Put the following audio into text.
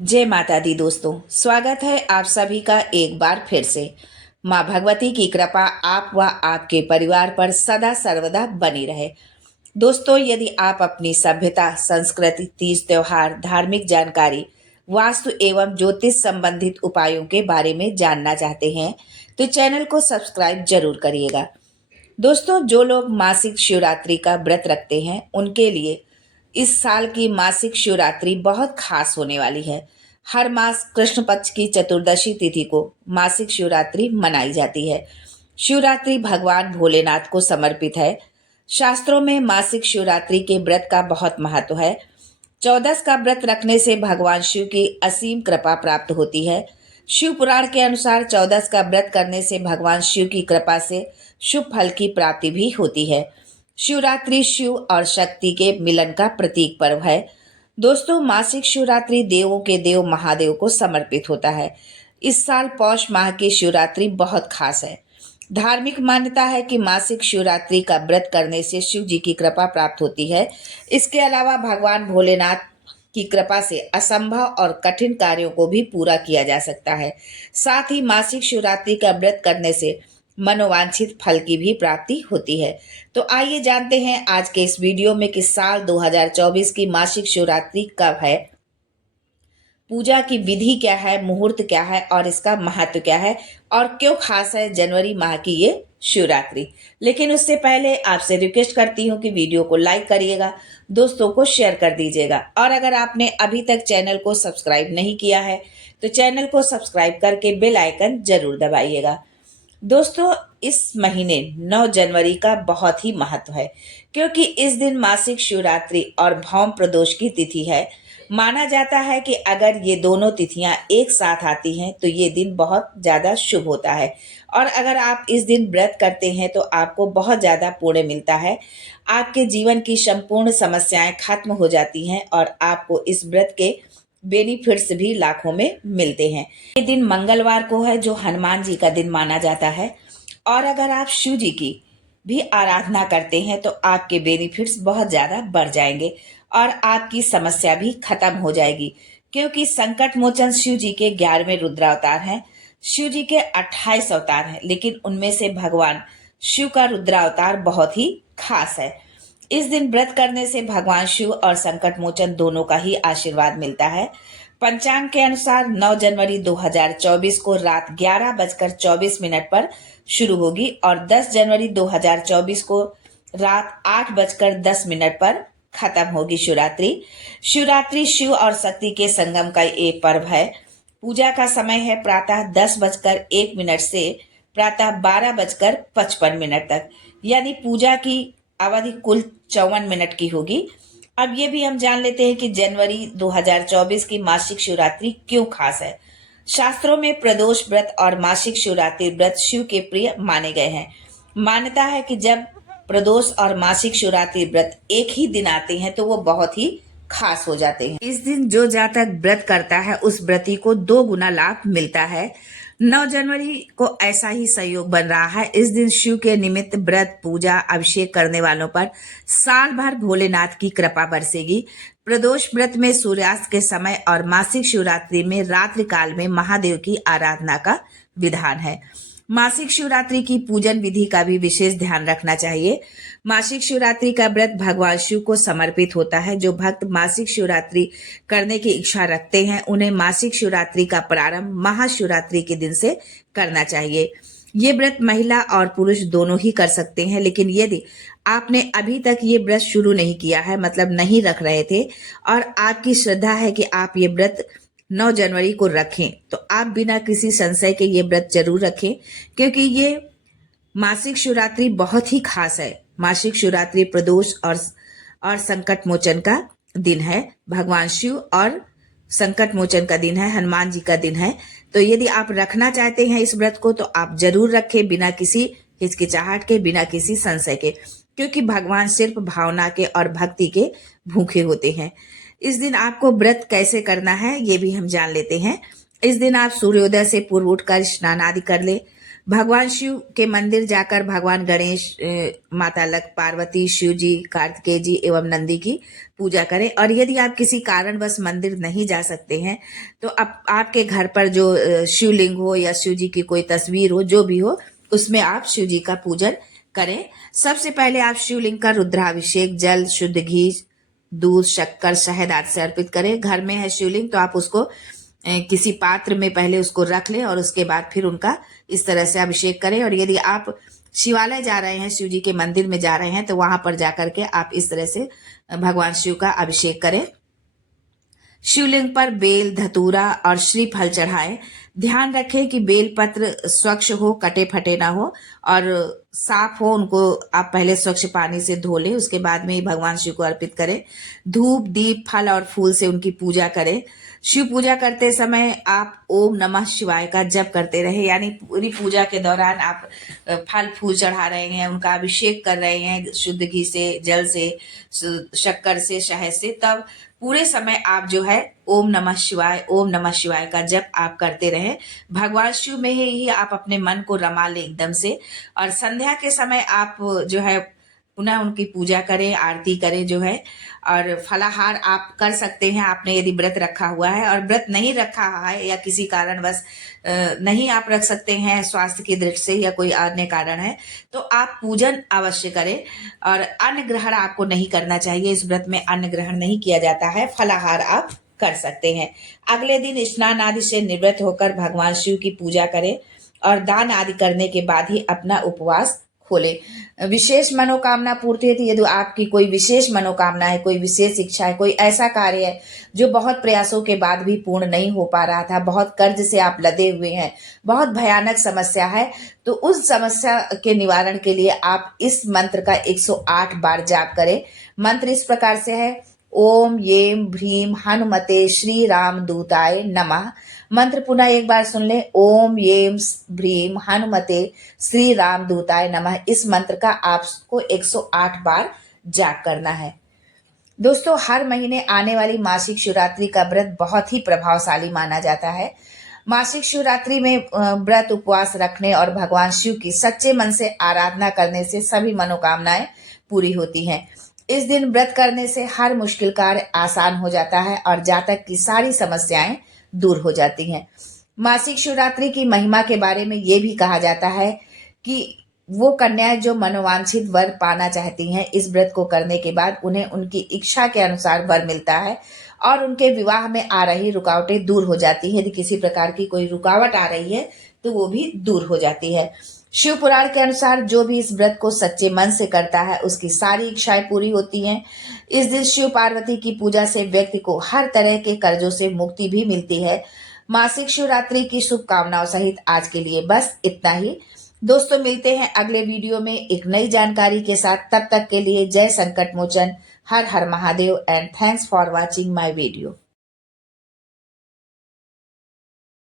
जय माता दी दोस्तों, स्वागत है आप सभी का एक बार फिर से। माँ भगवती की कृपा आप व आपके परिवार पर सदा सर्वदा बनी रहे। दोस्तों, यदि आप अपनी सभ्यता, संस्कृति, तीज त्योहार, धार्मिक जानकारी, वास्तु एवं ज्योतिष संबंधित उपायों के बारे में जानना चाहते हैं तो चैनल को सब्सक्राइब जरूर करिएगा। दोस्तों, जो लोग मासिक शिवरात्रि का व्रत रखते हैं उनके लिए इस साल की मासिक शिवरात्रि बहुत खास होने वाली है। हर मास कृष्ण पक्ष की चतुर्दशी तिथि को मासिक शिवरात्रि मनाई जाती है। शिवरात्रि भगवान भोलेनाथ को समर्पित है। शास्त्रों में मासिक शिवरात्रि के व्रत का बहुत महत्व है। चौदस का व्रत रखने से भगवान शिव की असीम कृपा प्राप्त होती है। शिव पुराण के अनुसार चौदस का व्रत करने से भगवान शिव की कृपा से शुभ फल की प्राप्ति भी होती है। शिवरात्रि शिव और शक्ति के मिलन का प्रतीक पर्व है। दोस्तों, मासिक शिवरात्रि देवों के देव महादेव को समर्पित होता है। इस साल पौष माह की शिवरात्रि बहुत खास है। धार्मिक मान्यता है कि मासिक शिवरात्रि का व्रत करने से शिव जी की कृपा प्राप्त होती है। इसके अलावा भगवान भोलेनाथ की कृपा से असंभव और कठिन कार्यों को भी पूरा किया जा सकता है। साथ ही मासिक शिवरात्रि का व्रत करने से मनोवांछित फल की भी प्राप्ति होती है। तो आइए जानते हैं आज के इस वीडियो में कि साल 2024 की मासिक शिवरात्रि कब है, पूजा की विधि क्या है, मुहूर्त क्या है और इसका महत्व क्या है और क्यों खास है जनवरी माह की ये शिवरात्रि। लेकिन उससे पहले आपसे रिक्वेस्ट करती हूँ कि वीडियो को लाइक करिएगा, दोस्तों को शेयर कर दीजिएगा और अगर आपने अभी तक चैनल को सब्सक्राइब नहीं किया है तो चैनल को सब्सक्राइब करके बेल आइकन जरूर दबाइएगा। दोस्तों, इस महीने 9 जनवरी का बहुत ही महत्व है क्योंकि इस दिन मासिक शिवरात्रि और भौम प्रदोष की तिथि है। माना जाता है कि अगर ये दोनों तिथियां एक साथ आती हैं तो ये दिन बहुत ज़्यादा शुभ होता है और अगर आप इस दिन व्रत करते हैं तो आपको बहुत ज़्यादा पुण्य मिलता है। आपके जीवन की संपूर्ण समस्याएं खत्म हो जाती हैं और आपको इस व्रत के बेनिफिट्स भी लाखों में मिलते हैं। ये दिन मंगलवार को है जो हनुमान जी का दिन माना जाता है और अगर आप शिव जी की भी आराधना करते हैं तो आपके बेनिफिट्स बहुत ज़्यादा बढ़ जाएंगे और आपकी समस्या भी खत्म हो जाएगी क्योंकि संकट मोचन शिव जी के 11वें रुद्रावतार हैं। शिव जी के 28 अवतार हैं लेकिन उनमें से भगवान शिव का रुद्रावतार बहुत ही खास है। इस दिन व्रत करने से भगवान शिव और संकट मोचन दोनों का ही आशीर्वाद मिलता है। पंचांग के अनुसार 9 जनवरी 2024 को रात 11:24 पर शुरू होगी और 10 जनवरी 2024 को रात 8:10 पर खत्म होगी शिवरात्रि। शिवरात्रि शिव और शक्ति के संगम का एक पर्व है। पूजा का समय है प्रातः 10:01 से प्रातः 12:55 तक, यानी पूजा की अवधि कुल 54 मिनट की होगी। अब ये भी हम जान लेते हैं कि जनवरी 2024 की मासिक शिवरात्रि क्यों खास है। शास्त्रों में प्रदोष व्रत और मासिक शिवरात्रि व्रत शिव के प्रिय माने गए हैं। मान्यता है कि जब प्रदोष और मासिक शिवरात्रि व्रत एक ही दिन आते हैं तो वो बहुत ही खास हो जाते हैं। इस दिन जो जातक व्रत करता है उस व्रती को 2 गुना लाभ मिलता है। 9 जनवरी को ऐसा ही संयोग बन रहा है। इस दिन शिव के निमित्त व्रत, पूजा, अभिषेक करने वालों पर साल भर भोलेनाथ की कृपा बरसेगी। प्रदोष व्रत में सूर्यास्त के समय और मासिक शिवरात्रि में रात्रि काल में महादेव की आराधना का विधान है। मासिक शिवरात्रि की पूजन विधि का भी विशेष ध्यान रखना चाहिए। मासिक शिवरात्रि का व्रत भगवान शिव को समर्पित होता है। जो भक्त मासिक शिवरात्रि करने की इच्छा रखते हैं उन्हें मासिक शिवरात्रि का प्रारंभ महाशिवरात्रि के दिन से करना चाहिए। ये व्रत महिला और पुरुष दोनों ही कर सकते हैं, लेकिन यदि आपने अभी तक ये व्रत शुरू नहीं किया है, मतलब नहीं रख रहे थे और आपकी श्रद्धा है कि आप ये व्रत 9 जनवरी को रखें, तो आप बिना किसी संशय के ये व्रत जरूर रखें क्योंकि ये मासिक शिवरात्रि बहुत ही खास है। मासिक शिवरात्रि प्रदोष और संकट मोचन का दिन है। भगवान शिव और संकट मोचन का दिन है, हनुमान जी का दिन है। तो यदि आप रखना चाहते हैं इस व्रत को तो आप जरूर रखें बिना किसी हिचकिचाहट के, बिना किसी संशय के, क्योंकि भगवान सिर्फ भावना के और भक्ति के भूखे होते हैं। इस दिन आपको व्रत कैसे करना है ये भी हम जान लेते हैं। इस दिन आप सूर्योदय से पूर्व उठकर स्नान आदि कर ले। भगवान शिव के मंदिर जाकर भगवान गणेश, माता लक्ष्मी, पार्वती, शिव जी, कार्तिकेय जी एवं नंदी की पूजा करें। और यदि आप किसी कारणवश मंदिर नहीं जा सकते हैं तो आपके घर पर जो शिवलिंग हो या शिव जी की कोई तस्वीर हो, जो भी हो, उसमें आप शिव जी का पूजन करें। सबसे पहले आप शिवलिंग का रुद्राभिषेक जल, शुद्ध घी, दूध, शक्कर, शहद आदि से अर्पित करें। घर में है शिवलिंग तो आप उसको किसी पात्र में पहले उसको रख लें और उसके बाद फिर उनका इस तरह से अभिषेक करें। और यदि आप शिवालय जा रहे हैं, शिव जी के मंदिर में जा रहे हैं, तो वहां पर जाकर के आप इस तरह से भगवान शिव का अभिषेक करें। शिवलिंग पर बेल, धतूरा और श्रीफल चढ़ाएं। ध्यान रखें कि बेल पत्र स्वच्छ हो, कटे फटे ना हो और साफ हो। उनको आप पहले स्वच्छ पानी से धो लें, उसके बाद में ही भगवान शिव को अर्पित करें। धूप, दीप, फल और फूल से उनकी पूजा करें। शिव पूजा करते समय आप ओम नमः शिवाय का जप करते रहे, यानी पूरी पूजा के दौरान आप फल फूल चढ़ा रहे हैं, उनका अभिषेक कर रहे हैं शुद्ध घी से, जल से, शक्कर से, शहद से, तब पूरे समय आप जो है ओम नमः शिवाय का जप आप करते रहे। भगवान शिव में ही आप अपने मन को रमा ले एकदम से। और संध्या के समय आप जो है पुनः उनकी पूजा करें, आरती करें जो है। और फलाहार आप कर सकते हैं, आपने यदि व्रत रखा हुआ है। और व्रत नहीं रखा है या किसी कारणवश नहीं आप रख सकते हैं, स्वास्थ्य की दृष्टि से या कोई अन्य कारण है, तो आप पूजन अवश्य करें। और अन्न ग्रहण आपको नहीं करना चाहिए, इस व्रत में अन्न ग्रहण नहीं किया जाता है, फलाहार आप कर सकते हैं। अगले दिन स्नान आदि से निवृत्त होकर भगवान शिव की पूजा करें और दान आदि करने के बाद ही अपना उपवास खोले। विशेष मनोकामना पूर्ति है, यदि आपकी कोई विशेष मनोकामना है, कोई विशेष इच्छा है, कोई ऐसा कार्य है जो बहुत प्रयासों के बाद भी पूर्ण नहीं हो पा रहा था, बहुत कर्ज से आप लदे हुए हैं, बहुत भयानक समस्या है, तो उस समस्या के निवारण के लिए आप इस मंत्र का 108 बार जाप करें। मंत्र इस प्रकार से है: ओम येम भ्रीम हनुमते श्री राम दूताय नमः। मंत्र पुनः एक बार सुन ले: ओम येम भ्रीम हनुमते श्री राम दूताय नमः। इस मंत्र का आपको 108 बार जाप करना है। दोस्तों, हर महीने आने वाली मासिक शिवरात्रि का व्रत बहुत ही प्रभावशाली माना जाता है। मासिक शिवरात्रि में व्रत उपवास रखने और भगवान शिव की सच्चे मन से आराधना करने से सभी मनोकामनाएं पूरी होती हैं। इस दिन व्रत करने से हर मुश्किल कार्य आसान हो जाता है और जातक की सारी समस्याएं दूर हो जाती हैं। मासिक शिवरात्रि की महिमा के बारे में ये भी कहा जाता है कि वो कन्याएं जो मनोवांछित वर पाना चाहती हैं, इस व्रत को करने के बाद उन्हें उनकी इच्छा के अनुसार वर मिलता है और उनके विवाह में आ रही रुकावटें दूर हो जाती हैं। यदि किसी प्रकार की कोई रुकावट आ रही है तो वो भी दूर हो जाती है। शिव पुराण के अनुसार जो भी इस व्रत को सच्चे मन से करता है उसकी सारी इच्छाएं पूरी होती हैं। इस दिन शिव पार्वती की पूजा से व्यक्ति को हर तरह के कर्जों से मुक्ति भी मिलती है। मासिक शिवरात्रि की शुभकामनाओं सहित आज के लिए बस इतना ही। दोस्तों, मिलते हैं अगले वीडियो में एक नई जानकारी के साथ। तब तक के लिए जय संकट मोचन, हर हर Mahadev and thanks for watching my video.